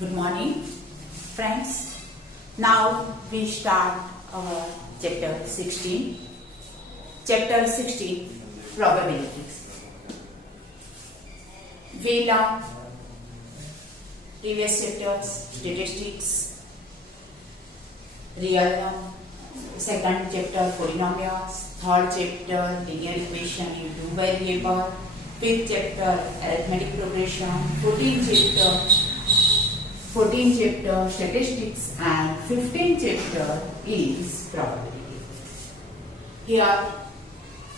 Good morning, friends. Now we start our chapter 16. Chapter 16, probabilities. We learned previous chapters, statistics, real number, second chapter, polynomials, third chapter, linear equation in two variable, fifth chapter, arithmetic progression, 14th chapter statistics, and 15th chapter is probability. Here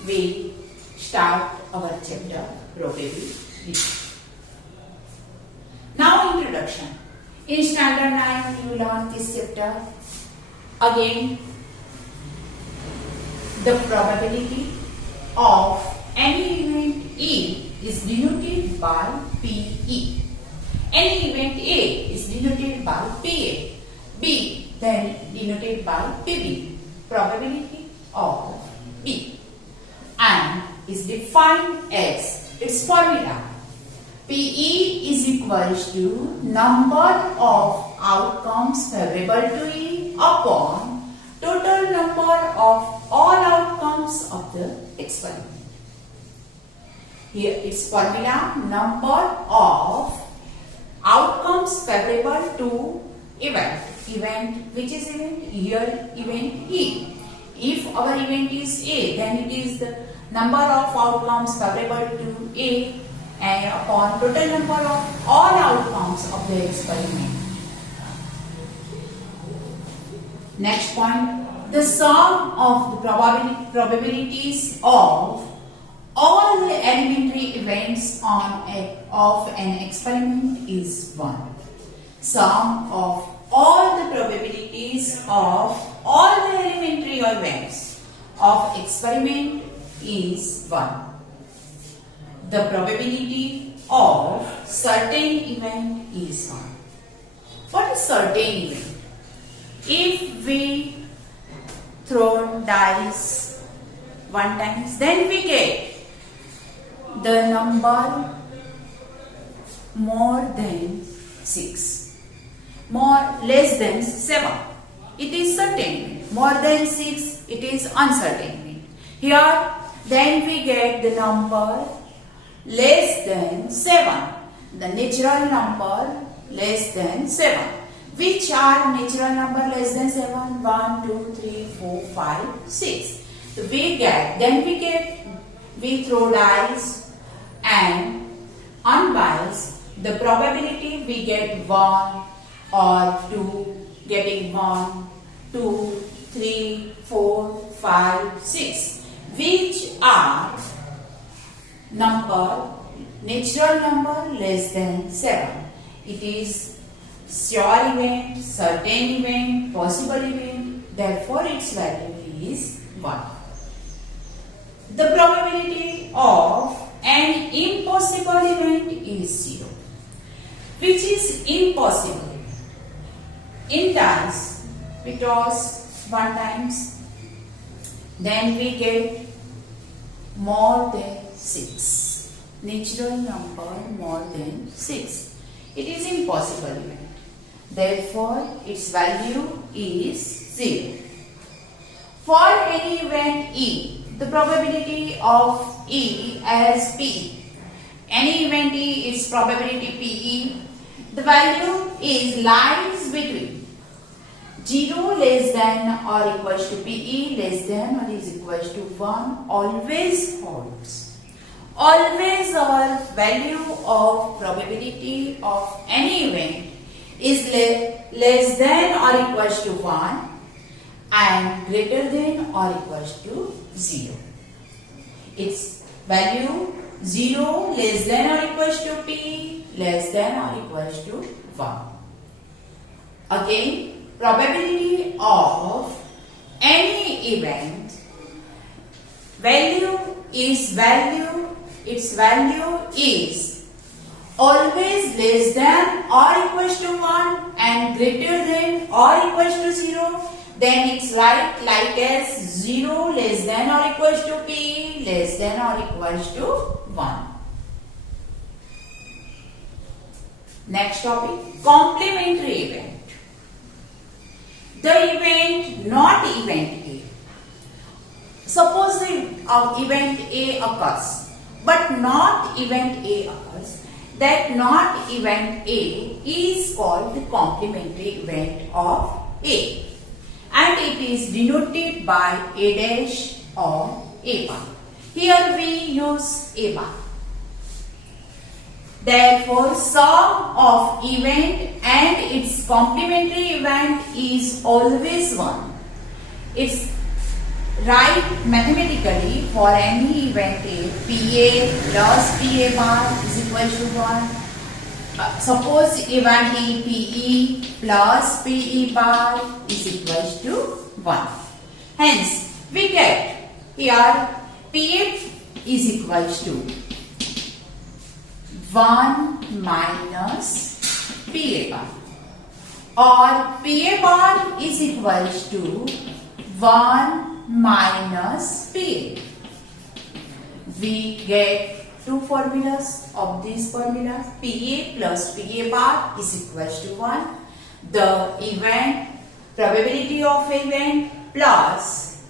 we start our chapter probability. Now introduction. In standard 9 you learn this chapter. Again the probability of any event E is denoted by PE. Any event A is denoted by PA, B then denoted by PB, probability of B, and is defined as its formula. PE is equals to number of outcomes favorable to E upon total number of all outcomes of the experiment. Here its formula, number of outcomes favorable to event. Event, which is event? Here event E. If our event is A, then it is the number of outcomes favorable to A and upon total number of all outcomes of the experiment. Next point, the sum of the probabilities of all the elementary events of an experiment is 1. Sum of all the probabilities of all the elementary events of experiment is 1. The probability of certain event is 1. What is certain event? If we throw dice 1 times, then we get the number more than 6, less than 7, it is certain. More than 6, it is uncertain. Here then we get the number less than 7, the natural number less than 7. Which are natural number less than 7? 1, 2, 3, 4, 5, 6. So we throw dice and unbiased, the probability we get 1 or 2, getting 1, 2, 3, 4, 5, 6, which are natural number less than 7. It is sure event, certain event, possible event, therefore its value is 1. The probability of an impossible event is 0. Which is impossible? In dice, we toss 1 times, then we get more than 6. Natural number more than 6. It is impossible event. Therefore, its value is 0. For any event E, the probability of E as P. Any event E is probability PE. The value lies between 0 less than or equals to PE less than or is equals to 1. Always holds. Always our value of probability of any event is less than or equals to 1 and greater than or equals to 0. Its value 0 less than or equals to P less than or equals to 1. Again, probability of any event its value is always less than or equals to 1 and greater than or equals to 0. Then it's like as 0 less than or equals to P less than or equals to 1. Next topic, complementary event. The event, not event A. Suppose the event A occurs, but not event A occurs. That not event A is called the complementary event of A, and it is denoted by A dash or A bar. Here we use A bar. Therefore, sum of event and its complementary event is always 1. It's right mathematically for any event A, PA plus PA bar is equal to 1. Suppose event A, PE plus PE bar is equal to 1. Hence, we get here PA is equal to 1 minus PA bar, or PA bar is equal to 1 minus PA. We get two formulas of these formulas. PA plus PA bar is equal to 1. The event, probability of event plus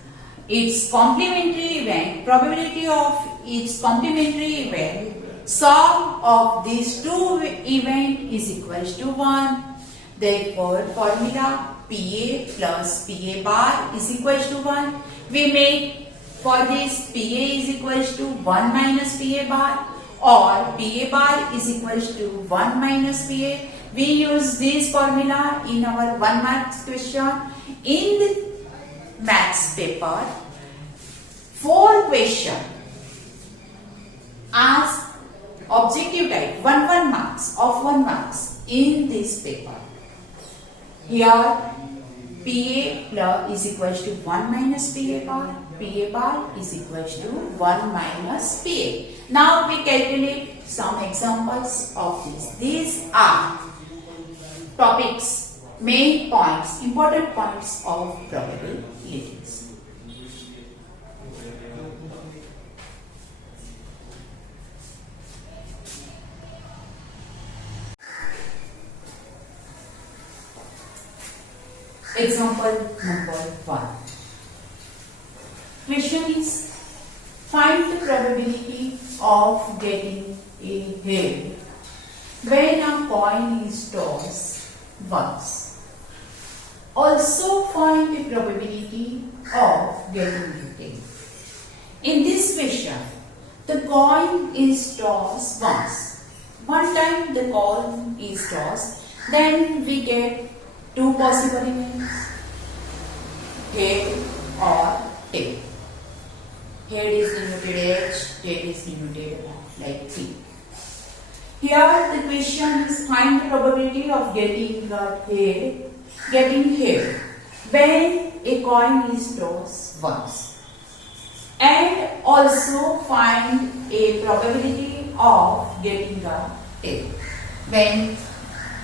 its complementary event, probability of its complementary event, sum of these two events is equal to 1. Therefore, formula PA plus PA bar is equal to 1. We make for this PA is equal to 1 minus PA bar, or PA bar is equal to 1 minus PA. We use this formula in our 1 marks question. In the maths paper, 4 questions asked objective type 1 marks of 1 marks in this paper. Here PA plus is equal to 1 minus PA bar is equal to 1 minus PA. Now we calculate some examples of this. These are topics, main points, important points of probabilities. Example number 1. Question is, find the probability of getting a head when a coin is tossed once. Also find the probability of getting a tail. In this question, the coin is tossed once. One time the coin is tossed, then we get two possible events, head or tail. Head is denoted H, tail is denoted like T. Here the question is, find the probability of getting head when a coin is tossed once, and also find a probability of getting a tail when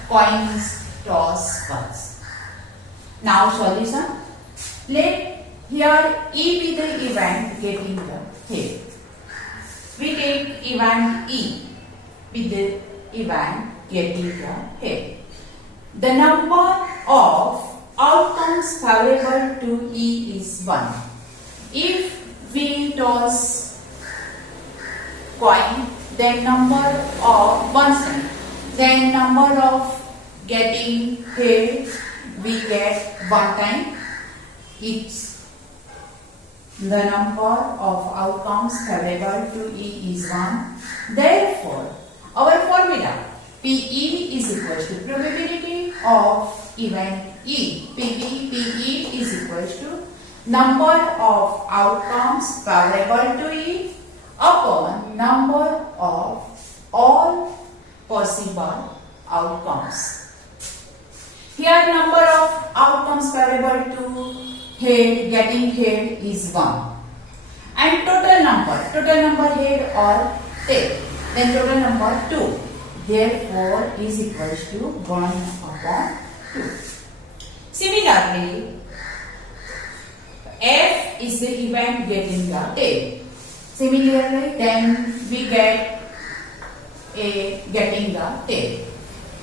coin is tossed once. Now solution. Let here E be the event getting the head. We take event E with the event getting the head. The number of outcomes favorable to E is 1. If we toss coin, then number of then number of getting head we get 1 time. It's the number of outcomes favorable to E is 1. Therefore, our formula PE is equal to probability of event E. PE is equal to number of outcomes favorable to E upon number of all possible outcomes. Here number of outcomes favorable to head, getting head is 1. And total number head or tail, then total number 2. Therefore is equal to 1 upon 2. Similarly, F is the event getting the tail. Similarly, then we get a getting the tail.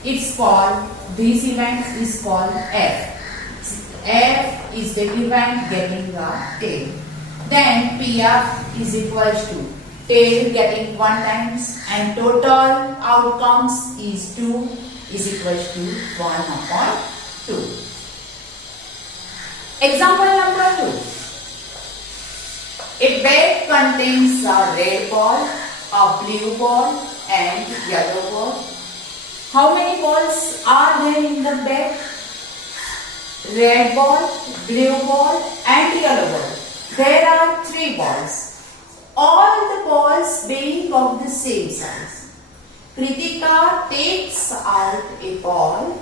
It's called, this event is called F. F is the event getting the tail. Then PF is equals to tail getting 1 times and total outcomes is 2 is equals to 1 upon 2. Example number 2. A bag contains a red ball, a blue ball and yellow ball. How many balls are there in the bag? Red ball, blue ball and yellow ball. There are 3 balls. All the balls being of the same size. Kritika takes out a ball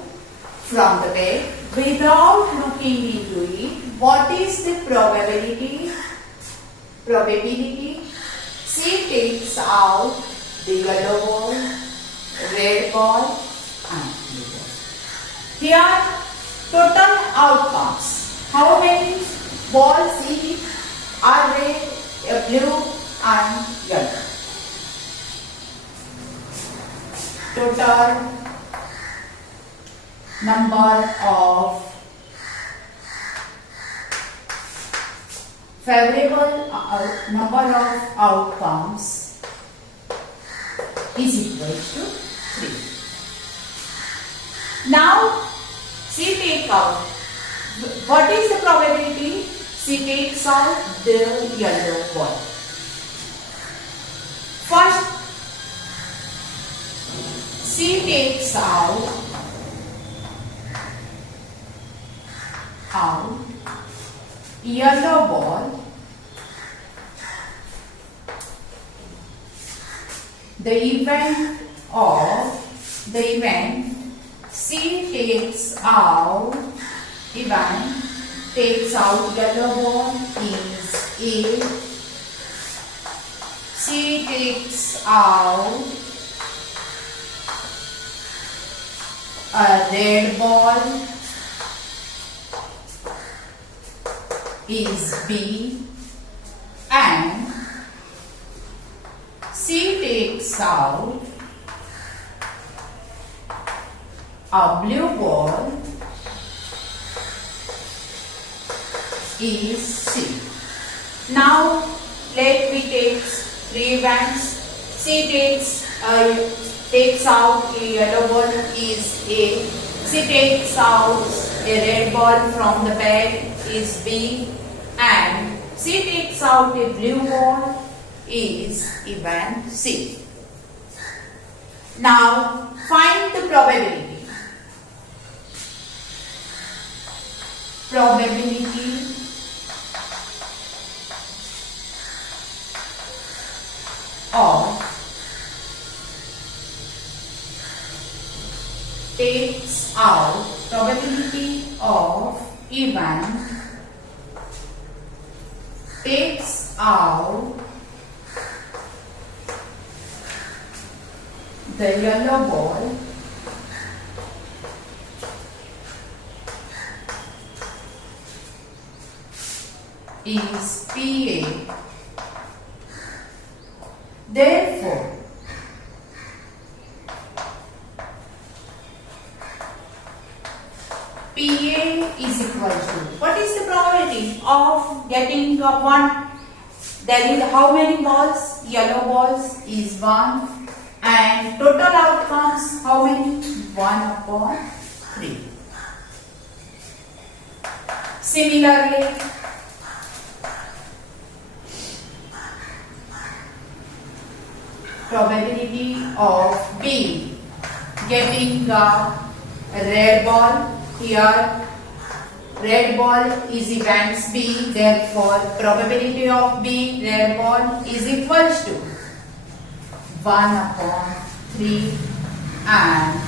from the bag without looking into it. What is the probability? She takes out the yellow ball, red ball and blue ball. Here total outcomes. How many balls each are red, blue and yellow? Total number of favorable number of outcomes is equal to 3. Now she takes out. What is the probability? She takes out the yellow ball. First, she takes out yellow ball. The event she takes out yellow ball is A. She takes out a red ball is B, and she takes out a blue ball is C. Now let me take 3 events. She takes out a yellow ball is A. She takes out a red ball from the bag is B, and she takes out a blue ball is event C. Now find the probability. Of takes out, probability of event takes out the yellow ball is PA. Therefore, PA is equal to, what is the probability of getting one? There is how many balls? Yellow balls is 1, and total outcomes how many? 1 upon 3. Similarly, probability of B getting a red ball. Here red ball is events B, therefore probability of B red ball is equals to 1 upon 3, and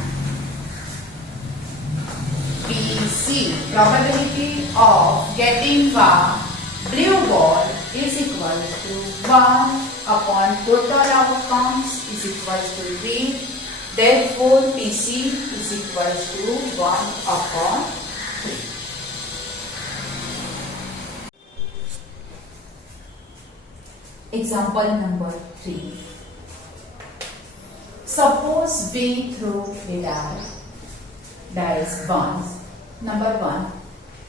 BC probability of getting a blue ball is equal to 1 upon total outcomes is equal to 3. Therefore, PC is equal to 1 upon 3. Example number 3. Suppose we throw a die dice 1. Number 1.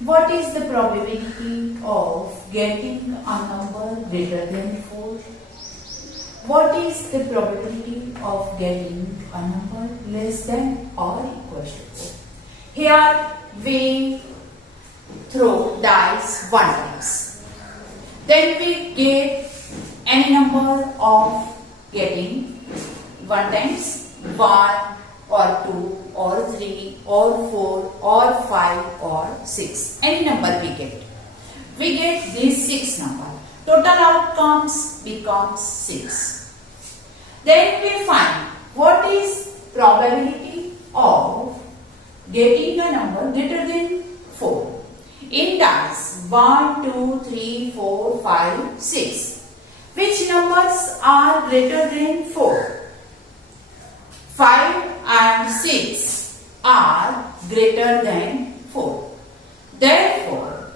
What is the probability of getting a number greater than 4? What is the probability of getting a number less than or equal to 4? Here we throw dice 1 times. Then we get any number of getting 1 times 1 or 2 or 3 or 4 or 5 or 6. Any number we get. We get these 6 number. Total outcomes becomes 6. Then we find what is probability of getting a number greater than 4. In dice 1, 2, 3, 4, 5, 6. Which numbers are greater than 4? 5 and 6 are greater than 4. Therefore,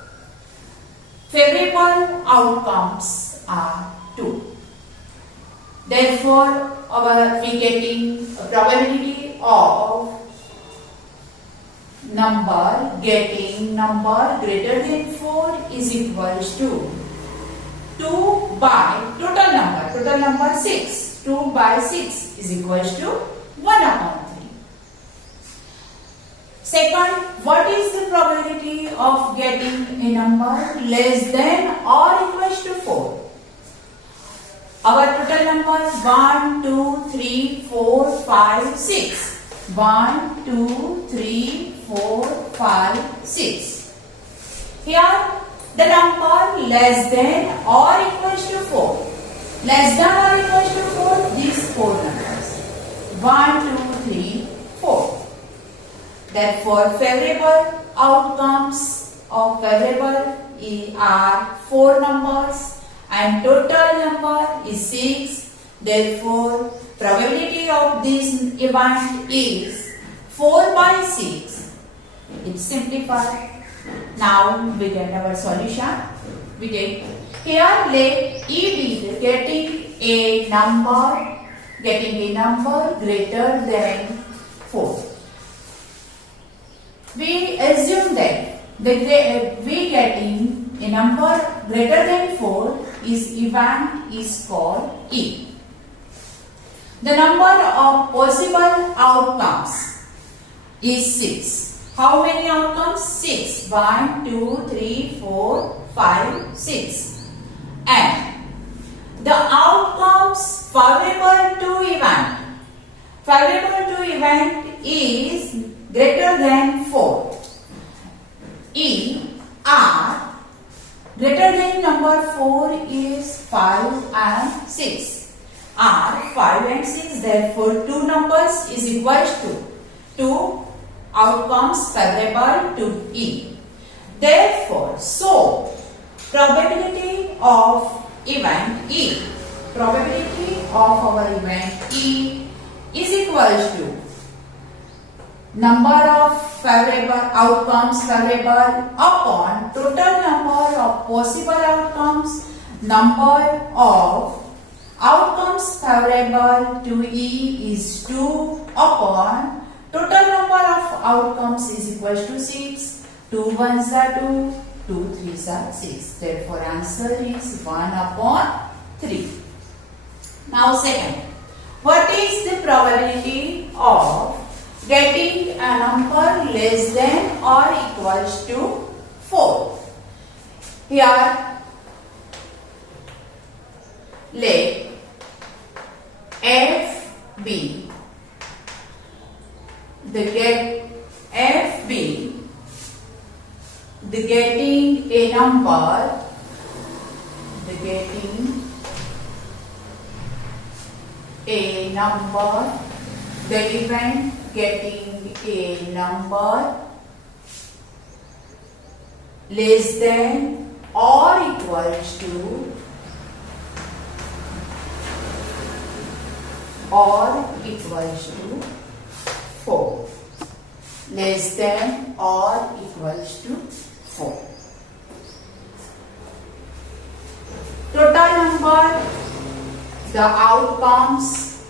favorable outcomes are 2. Therefore, we getting a probability of getting number greater than 4 is equals to 2 by total number 6. 2 by 6 is equals to 1 upon 3. Second, what is the probability of getting a number less than or equals to 4? Our total number 1, 2, 3, 4, 5, 6. 1, 2, 3, 4, 5, 6. Here the number less than or equals to 4. Less than or equals to 4, these 4 numbers. 1, 2, 3, 4. Therefore, favorable outcomes of favorable are 4 numbers and total number is 6. Therefore, probability of this event is 4 by 6. It's simplified. Now we get our solution. We take here let E be getting a number greater than 4. We assume that we getting a number greater than 4 is event is called E. The number of possible outcomes is 6. How many outcomes? 6. 1, 2, 3, 4, 5, 6. And the outcomes favorable to event. Favorable to event is greater than 4. E are greater than number 4 is 5 and 6. Are 5 and 6. Therefore, 2 numbers is equals to 2 outcomes favorable to E. Therefore, so probability of event E, probability of our event E is equals to number of favorable outcomes favorable upon total number of possible outcomes, number of outcomes favorable to E is 2 upon total number of outcomes is equals to 6. 2 ones are 2, 2 threes are 6. Therefore, answer is 1 upon 3. Now, second, what is the probability of getting a number less than or equals to 4? Here, let F be the getting a number, the event getting a number less than or equals to 4. Less than or equals to 4. Total number, the outcomes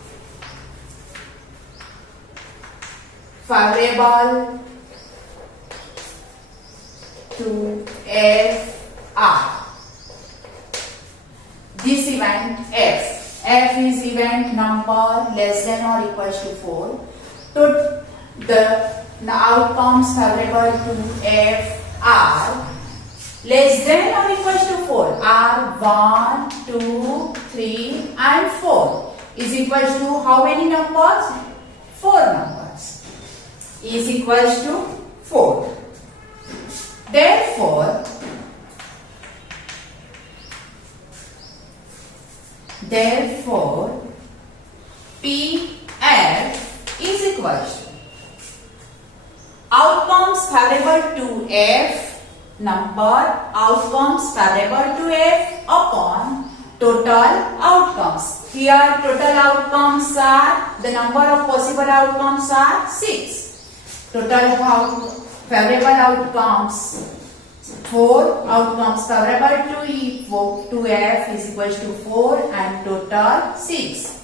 favorable to F R. This event F is event number less than or equals to 4. So the outcomes favorable to F are less than or equals to 4 are 1, 2, 3 and 4 is equals to how many numbers? 4 numbers is equals to 4. Therefore, PF is equals to outcomes favorable to F outcomes favorable to F upon total outcomes. Here total outcomes are, the number of possible outcomes are 6. Total favorable outcomes 4, outcomes favorable to F is equals to 4 and total 6.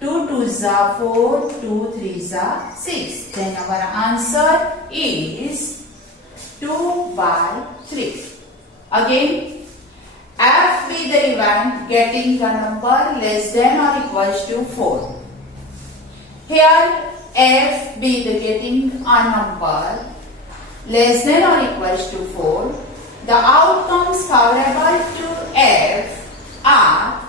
2 2s are 4, 2 3s are 6. Then our answer is 2 by 3. Again, F be the event getting the number less than or equals to 4. Here F be the getting a number less than or equals to 4. The outcomes favorable to F are,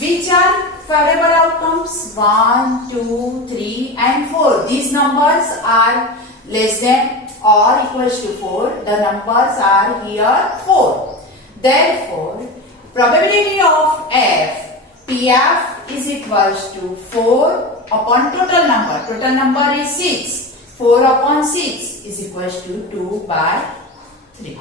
which are favorable outcomes? 1, 2, 3 and 4. These numbers are less than or equals to 4. The numbers are here 4. Therefore, probability of F, PF is equals to 4 upon total number. Total number is 6. 4 upon 6 is equals to 2 by 3.